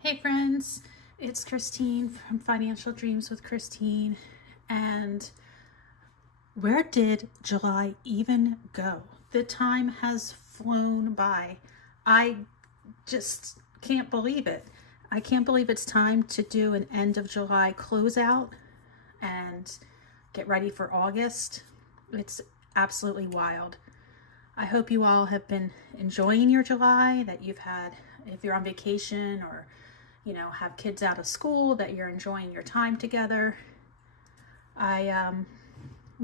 Hey friends, it's Christine from Financial Dreams with Christine. And where did July even go? The time has flown by. I just can't believe it. I can't believe it's time to do an end of July closeout and get ready for August. It's absolutely wild. I hope you all have been enjoying your July, that you've had, if you're on vacation or have kids out of school, that you're enjoying your time together. I'm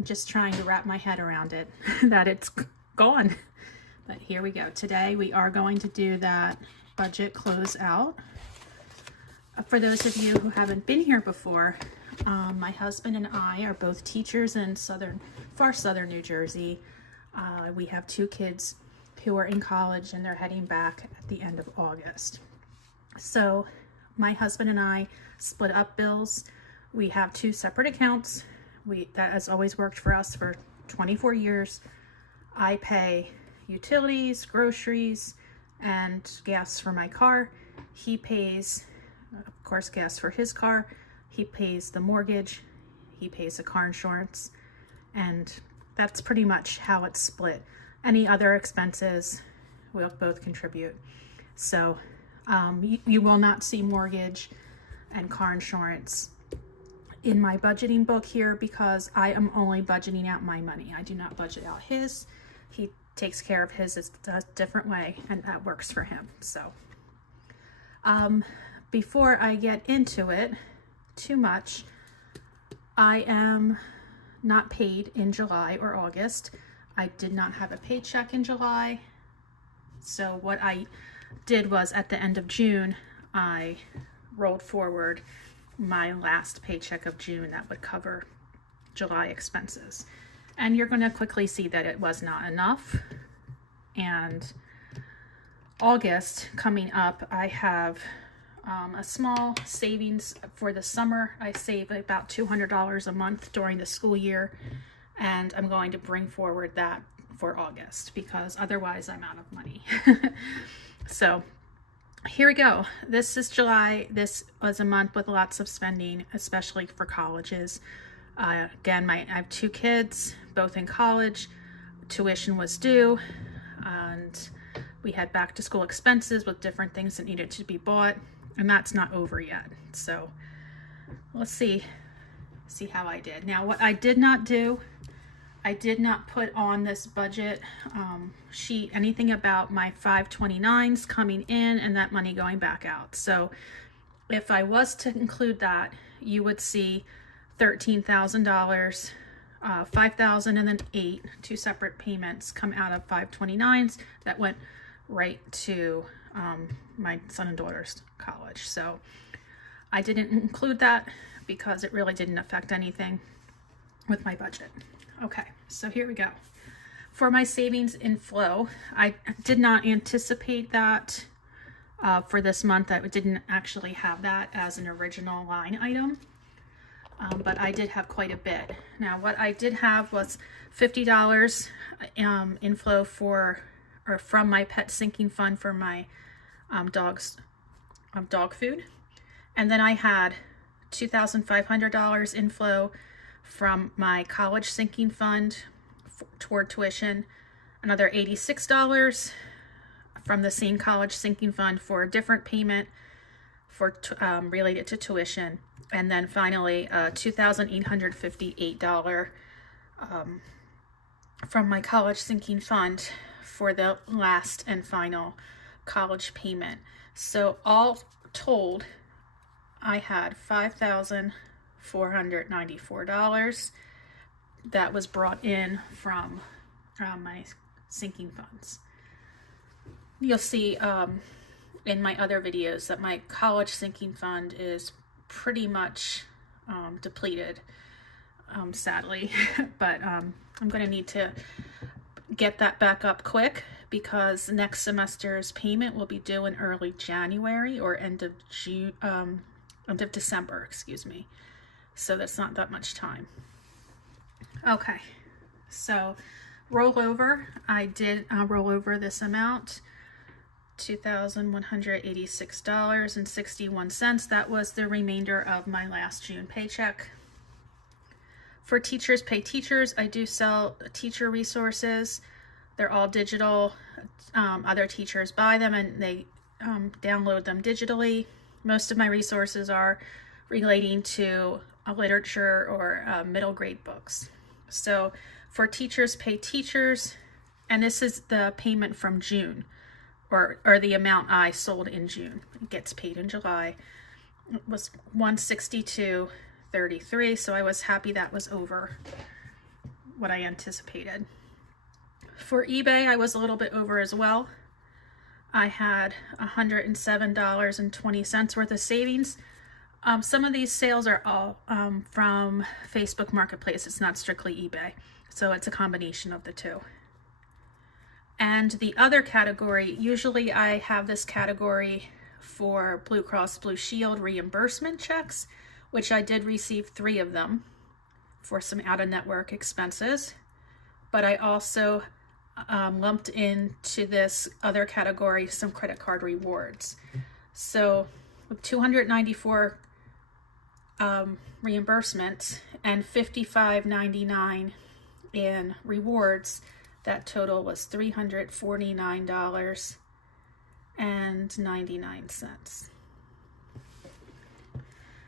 just trying to wrap my head around it, that it's gone. But here we go. Today we are going to do that budget closeout. For those of you who haven't been here before, my husband and I are both teachers in far southern New Jersey. We have two kids who are in college and they're heading back at the end of August. So my husband and I split up bills. We have two separate accounts. That has always worked for us for 24 years. I pay utilities, groceries, and gas for my car. He pays, of course, gas for his car. He pays the mortgage. He pays the car insurance. And that's pretty much how it's split. Any other expenses, we'll both contribute. So you will not see mortgage and car insurance in my budgeting book here because I am only budgeting out my money. I do not budget out his. He takes care of his a different way, and that works for him. So before I get into it too much, I am not paid in July or August. I did not have a paycheck in July. So what I did was at the end of June, I rolled forward my last paycheck of June that would cover July expenses. And you're going to quickly see that it was not enough. And August coming up, I have a small savings for the summer. I save about $200 a month during the school year, and I'm going to bring forward that for August because otherwise I'm out of money. So here we go. This is July. This was a month with lots of spending, especially for colleges. Again, I have two kids, both in college. Tuition was due, and we had back to school expenses with different things that needed to be bought, and that's not over yet. So let's see how I did. Now, what I did not do, I did not put on this budget sheet anything about my 529s coming in and that money going back out. So if I was to include that, you would see $13,000, $5,000 and then two separate payments come out of 529s that went right to my son and daughter's college. So I didn't include that because it really didn't affect anything with my budget. Okay, so here we go. For my savings inflow, I did not anticipate that for this month. I didn't actually have that as an original line item, but I did have quite a bit. Now, what I did have was $50 inflow from my pet sinking fund for my dog's dog food. And then I had $2,500 inflow from my college sinking fund toward tuition, another $86 from the same college sinking fund for a different payment for related to tuition, and then finally $2,858 from my college sinking fund for the last and final college payment. So all told, I had $5,494 that was brought in from my sinking funds. You'll see in my other videos that my college sinking fund is pretty much depleted, sadly, but I'm going to need to get that back up quick because next semester's payment will be due in early January or end of December, excuse me. So that's not that much time. Okay, so rollover. I did roll over this amount. $2,186.61. That was the remainder of my last June paycheck. For Teachers Pay Teachers, I do sell teacher resources. They're all digital. Other teachers buy them and they download them digitally. Most of my resources are relating to literature or middle grade books. So for Teachers Pay Teachers, and this is the payment from June, or the amount I sold in June. It gets paid in July. It was $162.33, so I was happy that was over what I anticipated. For eBay, I was a little bit over as well. I had $107.20 worth of savings. Some of these sales are all from Facebook Marketplace. It's not strictly eBay, so it's a combination of the two. And the other category, usually I have this category for Blue Cross Blue Shield reimbursement checks, which I did receive 3 of them for some out-of-network expenses. But I also lumped into this other category some credit card rewards. So with 294 reimbursements and $55.99 in rewards, that total was $349.99.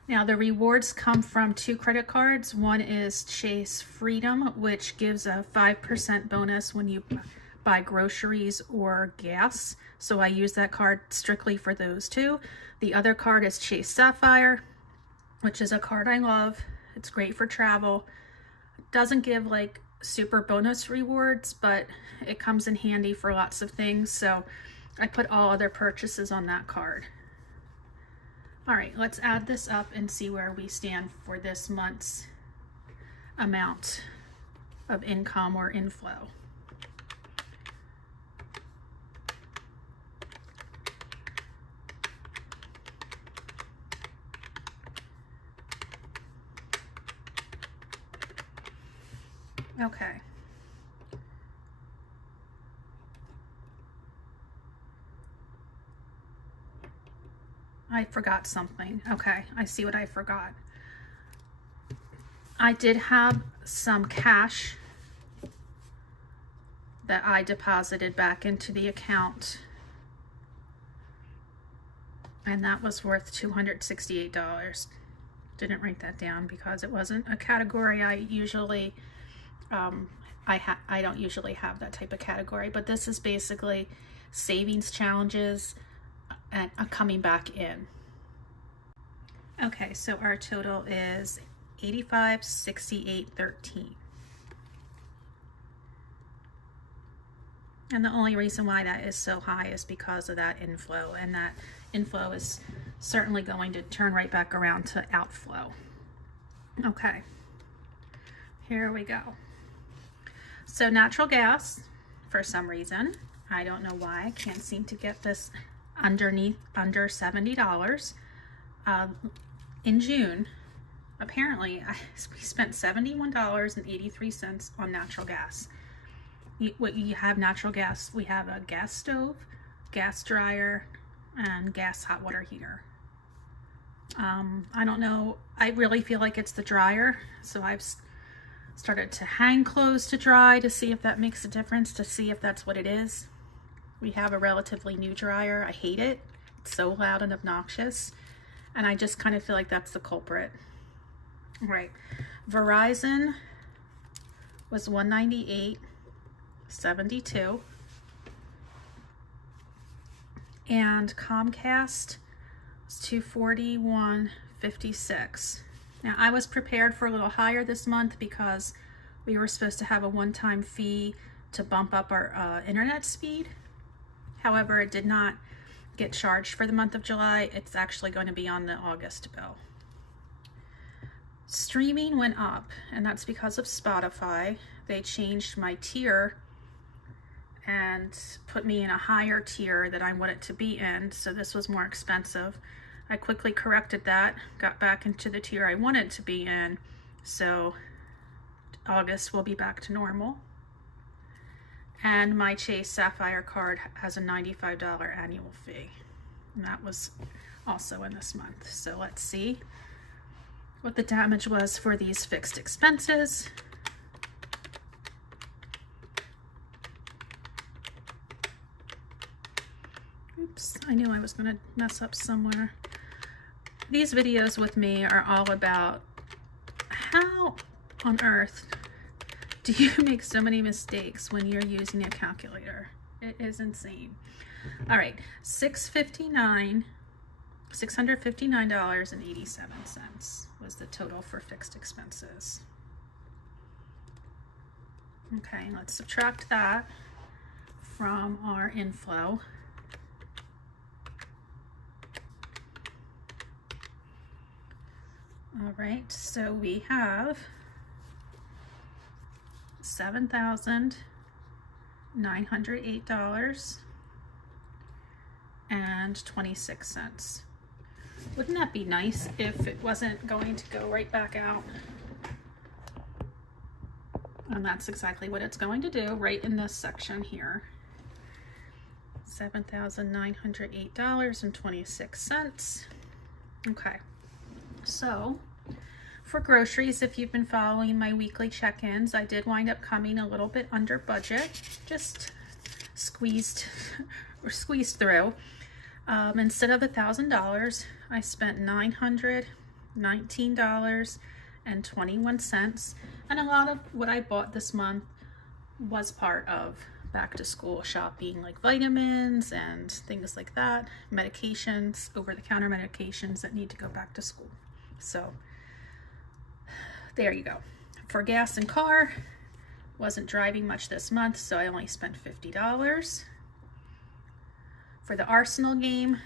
Now the rewards come from 2 credit cards. One is Chase Freedom, which gives a 5% bonus when you buy groceries or gas. So I use that card strictly for those 2. The other card is Chase Sapphire, which is a card I love. It's great for travel. It doesn't give like super bonus rewards, but it comes in handy for lots of things. So I put all other purchases on that card. All right, let's add this up and see where we stand for this month's amount of income or inflow. Okay. I forgot something. Okay, I see what I forgot. I did have some cash that I deposited back into the account, and that was worth $268. Didn't write that down because it wasn't a category I usually I don't usually have that type of category, but this is basically savings challenges and coming back in. Okay, so our total is $85.68.13. And the only reason why that is so high is because of that inflow, and that inflow is certainly going to turn right back around to outflow. Okay, here we go. So natural gas, for some reason, I don't know why, I can't seem to get this under $70. In June, apparently, we spent $71.83 on natural gas. You have natural gas, we have a gas stove, gas dryer, and gas hot water heater. I don't know, I really feel like it's the dryer, so I've started to hang clothes to dry to see if that makes a difference, to see if that's what it is. We have a relatively new dryer. I hate it. It's so loud and obnoxious, and I just kind of feel like that's the culprit. All right, Verizon was $198.72, and Comcast was $241.56. Now I was prepared for a little higher this month because we were supposed to have a one-time fee to bump up our internet speed. However, it did not get charged for the month of July. It's actually going to be on the August bill. Streaming went up, and that's because of Spotify. They changed my tier and put me in a higher tier that I want it to be in, so this was more expensive. I quickly corrected that, got back into the tier I wanted to be in, so August will be back to normal. And my Chase Sapphire card has a $95 annual fee. And that was also in this month. So let's see what the damage was for these fixed expenses. Oops, I knew I was going to mess up somewhere. These videos with me are all about how on earth do you make so many mistakes when you're using a calculator? It is insane. All right, $659.87 was the total for fixed expenses. Okay, let's subtract that from our inflow. All right, so we have $7,908.26. Wouldn't that be nice if it wasn't going to go right back out? And that's exactly what it's going to do right in this section here. $7,908.26. Okay, so for groceries, if you've been following my weekly check-ins, I did wind up coming a little bit under budget, just squeezed through. Instead of $1,000, I spent $919.21, and a lot of what I bought this month was part of back to school shopping, like vitamins and things like that, medications, over-the-counter medications that need to go back to school. So there you go. For gas and car, wasn't driving much this month, so I only spent $50. For the Arsenal game,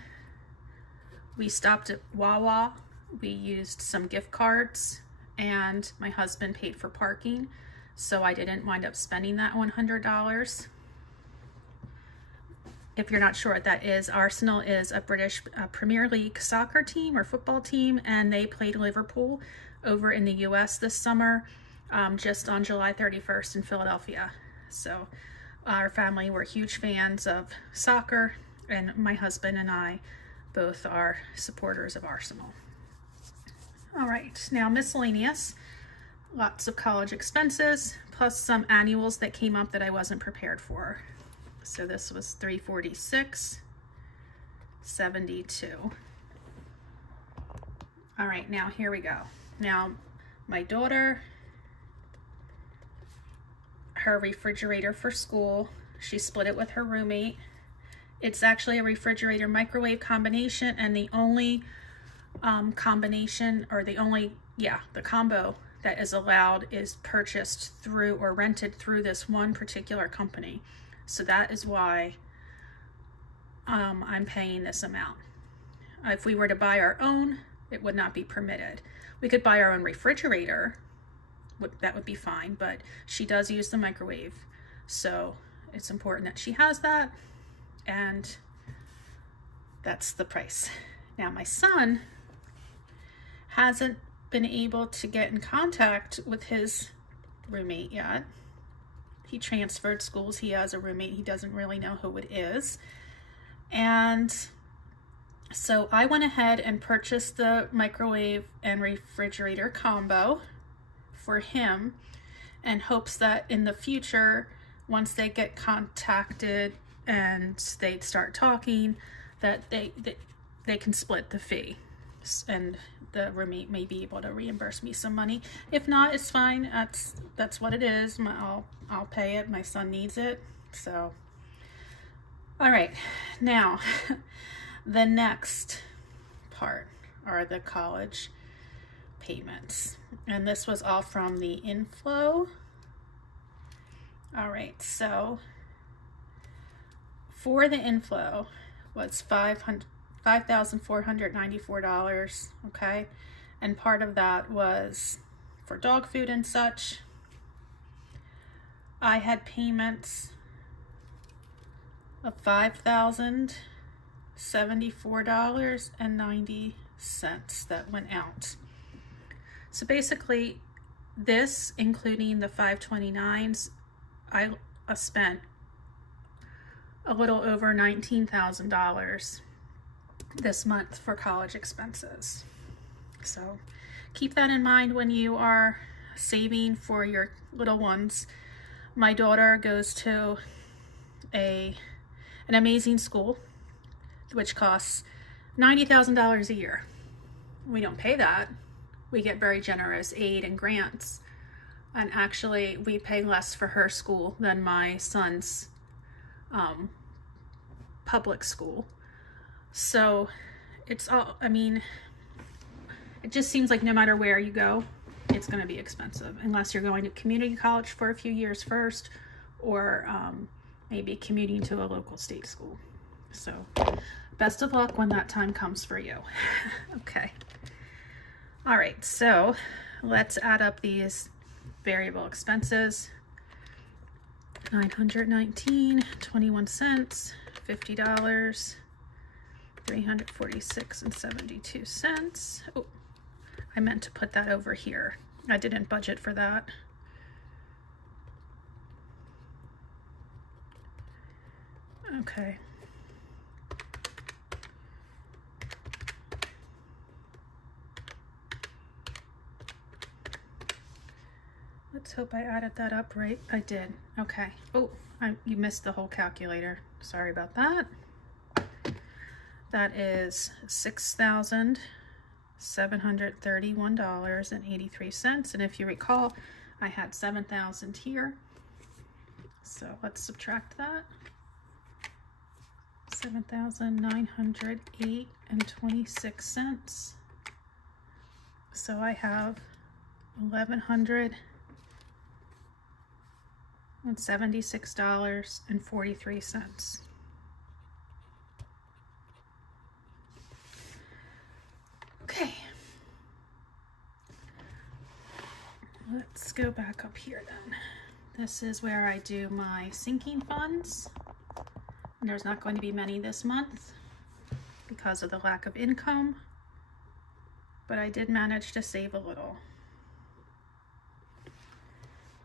we stopped at Wawa. We used some gift cards, and my husband paid for parking, so I didn't wind up spending that $100. If you're not sure what that is, Arsenal is a British Premier League soccer team or football team, and they played Liverpool over in the US this summer, just on July 31st in Philadelphia. So our family were huge fans of soccer, and my husband and I both are supporters of Arsenal. All right, now miscellaneous. Lots of college expenses, plus some annuals that came up that I wasn't prepared for. So this was $346.72. All right, now here we go. Now, my daughter, her refrigerator for school, she split it with her roommate. It's actually a refrigerator microwave combination, and the only combination, or the combo that is allowed is purchased through or rented through this one particular company. So that is why I'm paying this amount. If we were to buy our own, it would not be permitted. We could buy our own refrigerator, that would be fine, but she does use the microwave, so it's important that she has that, and that's the price. Now, my son hasn't been able to get in contact with his roommate yet. He transferred schools. He has a roommate. He doesn't really know who it is. And so I went ahead and purchased the microwave and refrigerator combo for him, in hopes that in the future, once they get contacted and they start talking, that they can split the fee, and the roommate may be able to reimburse me some money. If not, it's fine. That's what it is. I'll pay it. My son needs it. So, all right. Now, the next part are the college payments, and this was all from the inflow. All right. So, for the inflow was $5,494, okay? And part of that was for dog food and such. I had payments of $5,074.90 that went out. So basically, this, including the 529s, I spent a little over $19,000 this month for college expenses. So keep that in mind when you are saving for your little ones. My daughter goes to an amazing school, which costs $90,000 a year. We don't pay that. We get very generous aid and grants. And actually, we pay less for her school than my son's public school. So it's all, I mean, it just seems like no matter where you go, it's going to be expensive, unless you're going to community college for a few years first, or maybe commuting to a local state school. So best of luck when that time comes for you. Okay. All right, so let's add up these variable expenses. $919.21, $50, $346.72. Oh, I meant to put that over here. I didn't budget for that. Okay. Let's hope I added that up right. I did. Okay. Oh, you missed the whole calculator. Sorry about that. That is $6,731.83. And if you recall, I had 7,000 here. So let's subtract that. 7,908.26. So I have $1,176.43. Okay. Let's go back up here then. This is where I do my sinking funds. And there's not going to be many this month because of the lack of income, but I did manage to save a little.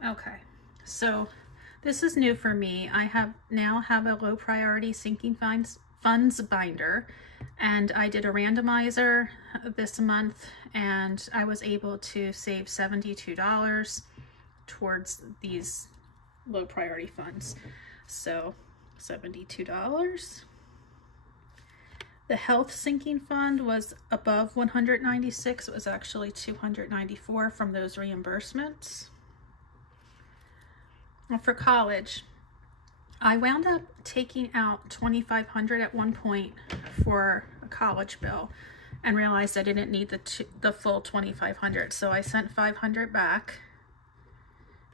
Okay, so this is new for me. I now have a low priority sinking funds binder, and I did a randomizer this month, and I was able to save $72 towards these low priority funds. So $72. The health sinking fund was above 196. It was actually 294 from those reimbursements. Well, for college, I wound up taking out $2,500 at one point for a college bill and realized I didn't need the full $2,500. So I sent $500 back.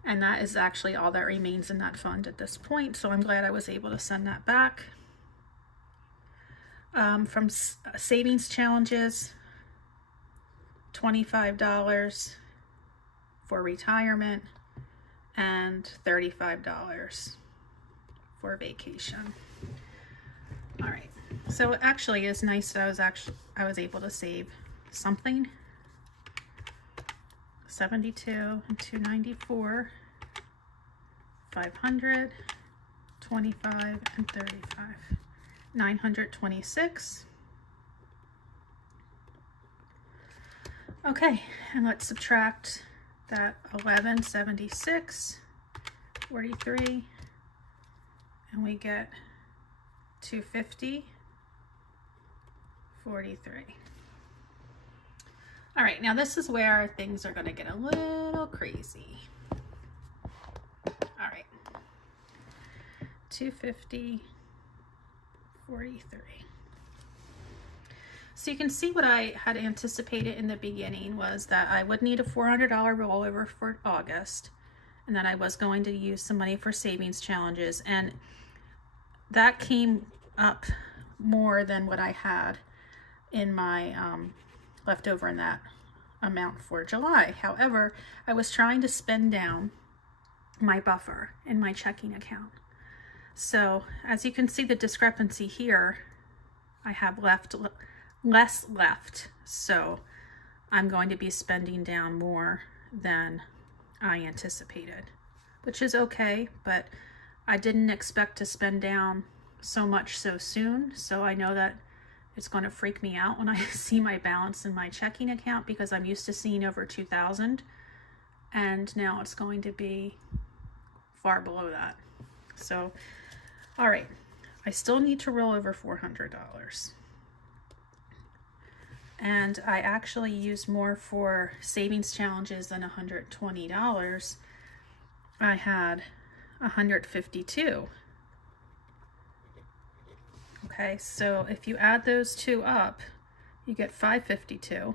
And that is actually all that remains in that fund at this point. So I'm glad I was able to send that back. From savings challenges, $25 for retirement and $35 for vacation. All right. So it actually is nice that I was able to save something. 72 and 294, 500, 25 and 35, 926. Okay, and let's subtract that 1176, 43, and we get 250, 43. All right, now this is where things are going to get a little crazy. All right, 250, 43. So you can see what I had anticipated in the beginning was that I would need a $400 rollover for August, and that I was going to use some money for savings challenges, and that came up more than what I had in my left over in that amount for July. However, I was trying to spend down my buffer in my checking account. So as you can see the discrepancy here, I have less left. So I'm going to be spending down more than I anticipated, which is okay, but I didn't expect to spend down so much so soon. So I know that it's going to freak me out when I see my balance in my checking account, because I'm used to seeing over 2,000, and now it's going to be far below that. So, all right, I still need to roll over $400. And I actually used more for savings challenges than $120. I had 152. Okay, so if you add those two up, you get 552.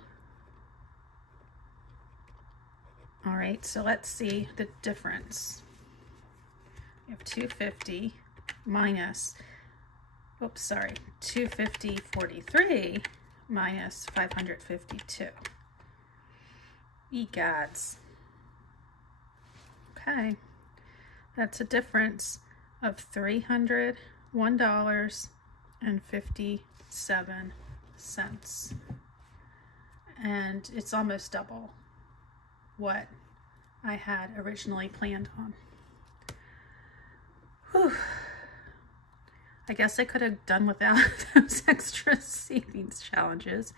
All right, so let's see the difference. You have 250 minus, oops, sorry, 250.43 minus 552. Egads. Okay, that's a difference of $301.57, and it's almost double what I had originally planned on. Whew. I guess I could have done without those extra savings challenges.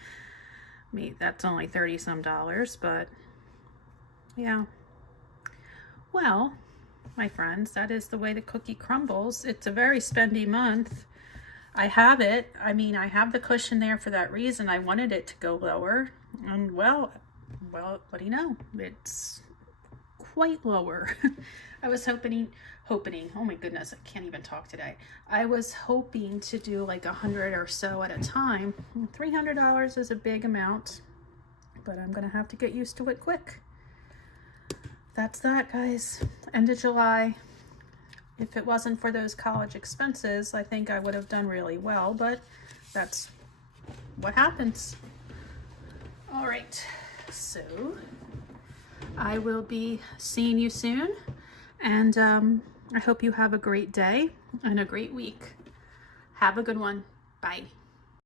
That's only 30 some dollars, but yeah. Well, my friends, that is the way the cookie crumbles. It's a very spendy month. I have it. I mean, I have the cushion there for that reason. I wanted it to go lower. And well, what do you know? It's quite lower. I was hoping, oh my goodness, I can't even talk today. I was hoping to do like 100 or so at a time. $300 is a big amount, but I'm gonna have to get used to it quick. That's that, guys. End of July. If it wasn't for those college expenses, I think I would have done really well, but that's what happens. All right, so I will be seeing you soon, and I hope you have a great day and a great week. Have a good one. Bye.